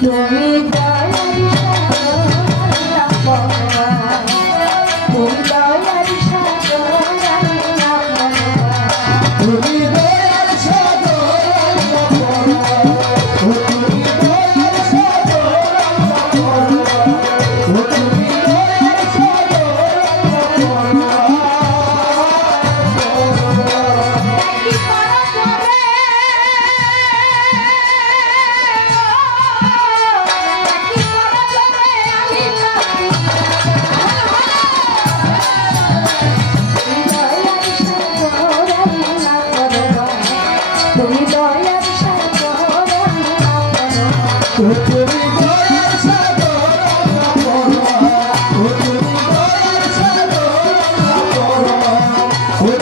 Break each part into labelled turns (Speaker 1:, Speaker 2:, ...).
Speaker 1: Don't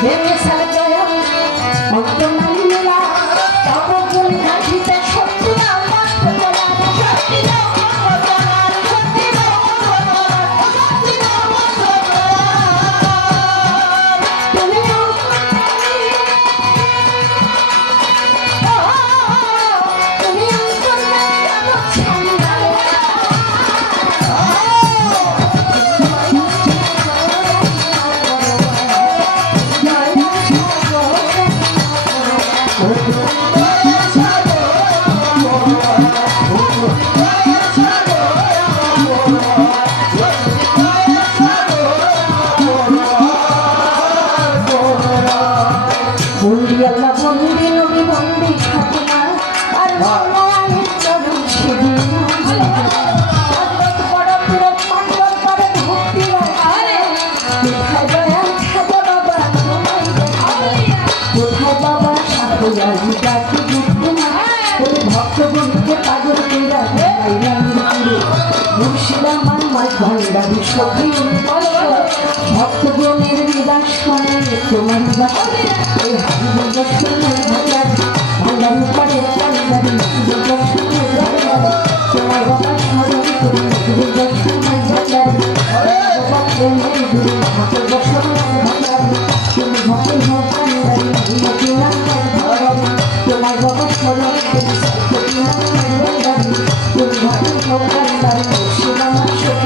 Speaker 1: ভেবে সাজো অন্তম ছিলাম আমার ভান্ডারি সখী ভক্তগণের নিবাসনে তোমার বাসে এই হাবিবুল্লাহ ভান্ডারি ভান্ডারি পরে ভান্ডারি তোমার বাবা স্মরণ করি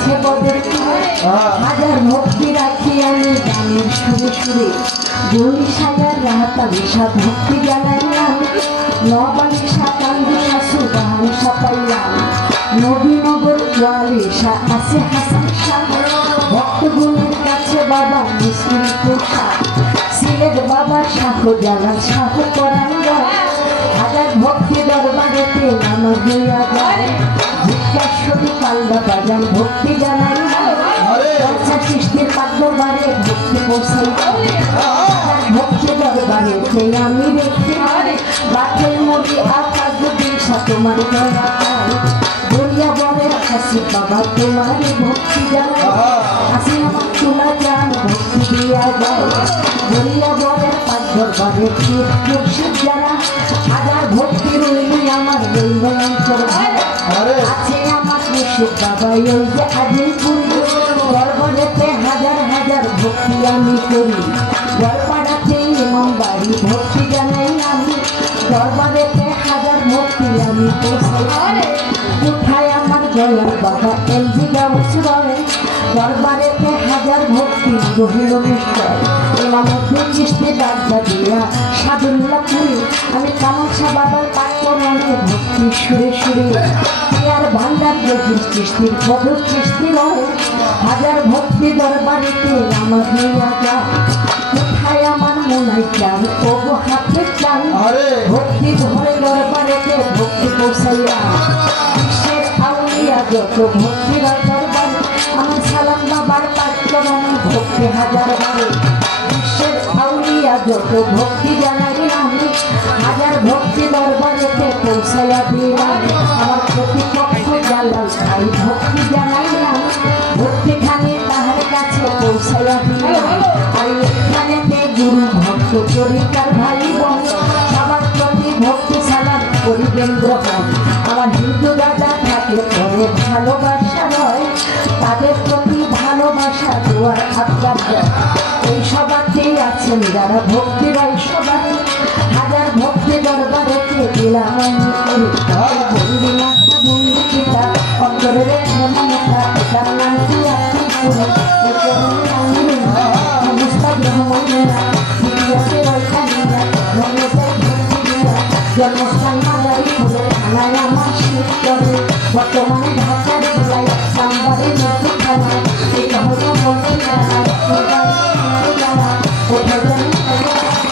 Speaker 1: আছে বদের। হাজার ভক্তি রাখি আমি গানের সুরে সুরে। দুই সাজার রাহাতা বিষা ভক্তি জানাইলাম নবালিশা কান্দি শাশু গান সাপাইলাম নবীনগর ওয়ালিশা আছে হাসান শাহ ভক্তগুণের কাছে বাবা মিশ্রী প্রসাদ। সিলেট বাবা শাহ জালাল শাহ করান হাজার ভক্তি দরবারেতে নামা হইয়া যায়। ভিক্ষাশ্বরী পাল্লা বাজান ভক্তি জানাই পাদ্যবারে ভক্তি ভক্তি দরবারে সেই আমি দেখতে বাকের মধ্যে আকাশ যদি তোমার দয়া বলিয়া বলে আকাশি বাবা তোমার ভক্তি জানাই আসি আমার যান ভক্তি দিয়া যায় বলিয়া বলে দরবারে মুর্শিদ যারা হাজার ভক্তি রইলি আমার রইল আমার মুর্শিদ বাবা ওই যে আজিমপুর গর্বনেতে হাজার হাজার ভক্তি আমি করি গড়পাড়াতে ইমাম বাড়ি ভক্তি জানাই আমি দরবারেতে হাজার ভক্তি আমি পৌঁছাই কোথায় আমার দয়াল বাবা এলজি গাউস রয় দরবারেতে হাজার ভক্তি রহিল নিশ্চয় ইমামুদ্দিন চিস্তি দাদা দিয়া সাদুল্লাহ পুরী আমি কামাশা পাট্টরণে ভক্তি সুরে সুরে আর ভান্ডার যোগীর সৃষ্টির হাজার ভক্তি দরবারেতে আমার হইয়া ভক্তি ধরে দরবারেতে ভক্তি পৌঁছাইয়া ভক্তির দরবারে আমার ভক্তি হাজার ভক্তি জানাই আমি হাজার ভক্তি দরবারেতে ভক্তি জানাইলাম তাহার কাছে পৌঁছাইয়া দিলাম গুরু ভক্ত চরিতার ভাই সবার প্রতি ভক্তি সালাম করিবেন আমার হিন্দু দাদা থাকলে পরে ভালোবাসা নয় তাদের প্রতি ভালোবাসা দেওয়ার আবদার। এই সবাতেই আছেন যারা ভক্তি রয় সবাই। হাজার ভক্তি দরবারেতে দিলাম বন্দি মাস্তা বন্দি পিতা অন্তরে রেখে মনে থাকে জানলাম তুই আসি পুরে জন্মস্থান মাদারি ফুলে আনায় আমার শীত করে বর্তমানে ঢাকার জেলায় সাম্বারে মৃত্যু খানায় এই কামনা বলতে জানায় কোথায় জানি